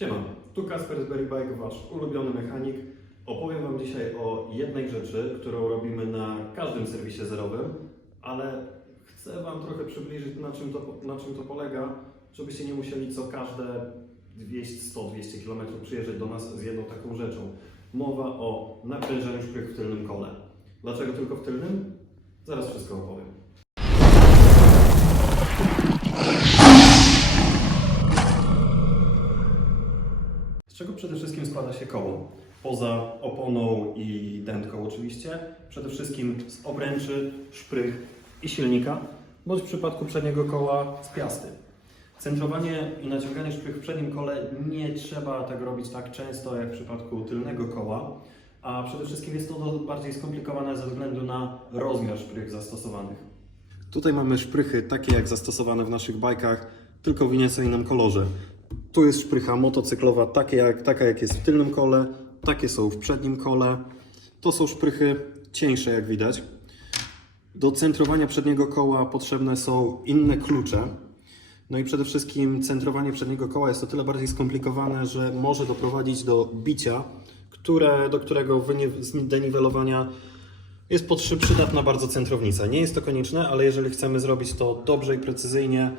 Siema, tu Kasper z Berry Bike, Wasz ulubiony mechanik. Opowiem Wam dzisiaj o jednej rzeczy, którą robimy na każdym serwisie zerowym, ale chcę Wam trochę przybliżyć, na czym to, na czym to polega, żebyście nie musieli co każde 200, 100-200 km przyjeżdżać do nas z jedną taką rzeczą. Mowa o naprężeniu szprych w tylnym kole. Dlaczego tylko w tylnym? Zaraz wszystko opowiem. Przede wszystkim składa się koło? Poza oponą i dętką oczywiście, przede wszystkim z obręczy, szprych i silnika, bądź w przypadku przedniego koła z piasty. Centrowanie i naciąganie szprych w przednim kole nie trzeba tego robić tak często jak w przypadku tylnego koła, a przede wszystkim jest to bardziej skomplikowane ze względu na rozmiar szprych zastosowanych. Tutaj mamy szprychy takie jak zastosowane w naszych bajkach, tylko w nieco innym kolorze. Tu jest szprycha motocyklowa, takie jak, taka jak jest w tylnym kole, takie są w przednim kole. To są szprychy cieńsze, jak widać. Do centrowania przedniego koła potrzebne są inne klucze. No i przede wszystkim centrowanie przedniego koła jest o tyle bardziej skomplikowane, że może doprowadzić do bicia, które, do którego zdeniwelowania jest przydatna bardzo centrownica. Nie jest to konieczne, ale jeżeli chcemy zrobić to dobrze i precyzyjnie,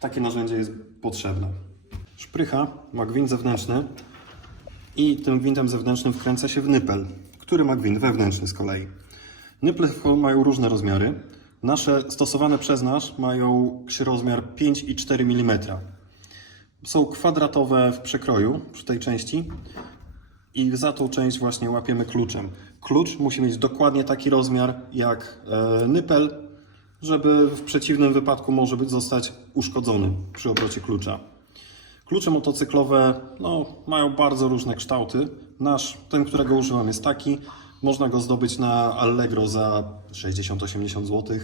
takie narzędzie jest potrzebne. Szprycha ma gwint zewnętrzny i tym gwintem zewnętrznym wkręca się w nypel, który ma gwint wewnętrzny z kolei. Nyple mają różne rozmiary. Nasze stosowane przez nas mają rozmiar 5,4 mm. Są kwadratowe w przekroju przy tej części i za tą część właśnie łapiemy kluczem. Klucz musi mieć dokładnie taki rozmiar jak e, nypel, żeby w przeciwnym wypadku może być zostać uszkodzony przy obrocie klucza. Klucze motocyklowe no, mają bardzo różne kształty. Nasz, ten, którego użyłam, jest taki. Można go zdobyć na Allegro za 60-80 zł.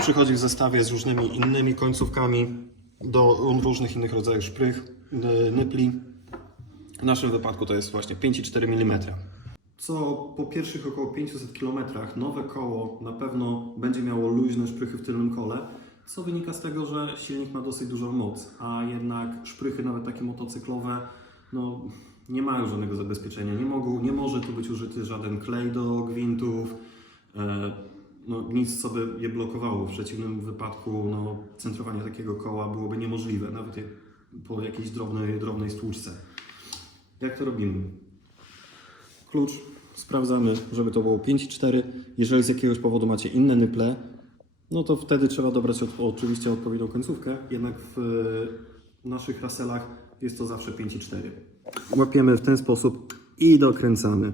Przychodzi w zestawie z różnymi innymi końcówkami do różnych innych rodzajów szprych, nypli. W naszym wypadku to jest właśnie 5,4 mm. Co po pierwszych około 500 km nowe koło na pewno będzie miało luźne szprychy w tylnym kole, co wynika z tego, że silnik ma dosyć dużą moc, a jednak szprychy nawet takie motocyklowe no, nie mają żadnego zabezpieczenia. Nie, mogą, nie może tu być użyty żaden klej do gwintów, e, no, nic co by je blokowało. W przeciwnym wypadku no, centrowanie takiego koła byłoby niemożliwe, nawet po jakiejś drobnej, drobnej stłuczce. Jak to robimy? Klucz sprawdzamy, żeby to było 5,4. Jeżeli z jakiegoś powodu macie inne nyple, no to wtedy trzeba dobrać od, oczywiście odpowiednią końcówkę, jednak w e, naszych raselach jest to zawsze 5,4. Łapiemy w ten sposób i dokręcamy.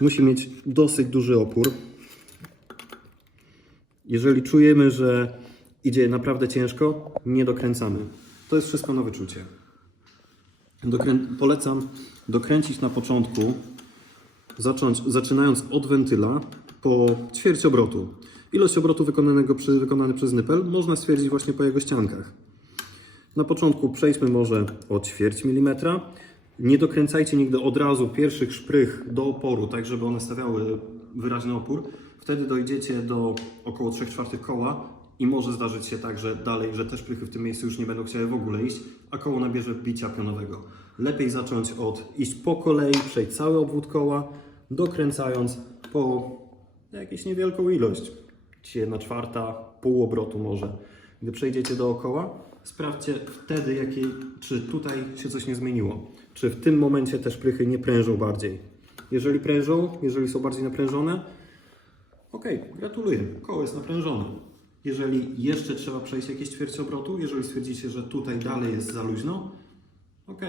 Musi mieć dosyć duży opór. Jeżeli czujemy, że idzie naprawdę ciężko, nie dokręcamy. To jest wszystko na wyczucie. Dokrę... Polecam dokręcić na początku, zacząć, zaczynając od wentyla po ćwierć obrotu. Ilość obrotu wykonanego przy, wykonany przez nypel można stwierdzić właśnie po jego ściankach. Na początku przejdźmy może o ćwierć milimetra. Nie dokręcajcie nigdy od razu pierwszych szprych do oporu, tak żeby one stawiały wyraźny opór. Wtedy dojdziecie do około 3 czwartych koła i może zdarzyć się tak, że dalej, że te szprychy w tym miejscu już nie będą chciały w ogóle iść, a koło nabierze bicia pionowego. Lepiej zacząć od iść po kolei, przejść cały obwód koła, dokręcając po jakąś niewielką ilość. Jedna czwarta, pół obrotu może. Gdy przejdziecie dookoła, sprawdźcie wtedy, czy tutaj się coś nie zmieniło. Czy w tym momencie te szprychy nie prężą bardziej. Jeżeli prężą, jeżeli są bardziej naprężone, ok, gratuluję, koło jest naprężone. Jeżeli jeszcze trzeba przejść jakieś ćwierć obrotu, jeżeli stwierdzicie, że tutaj dalej jest za luźno, ok.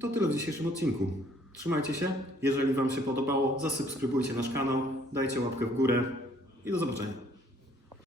To tyle w dzisiejszym odcinku. Trzymajcie się. Jeżeli Wam się podobało, zasubskrybujcie nasz kanał, dajcie łapkę w górę i do zobaczenia.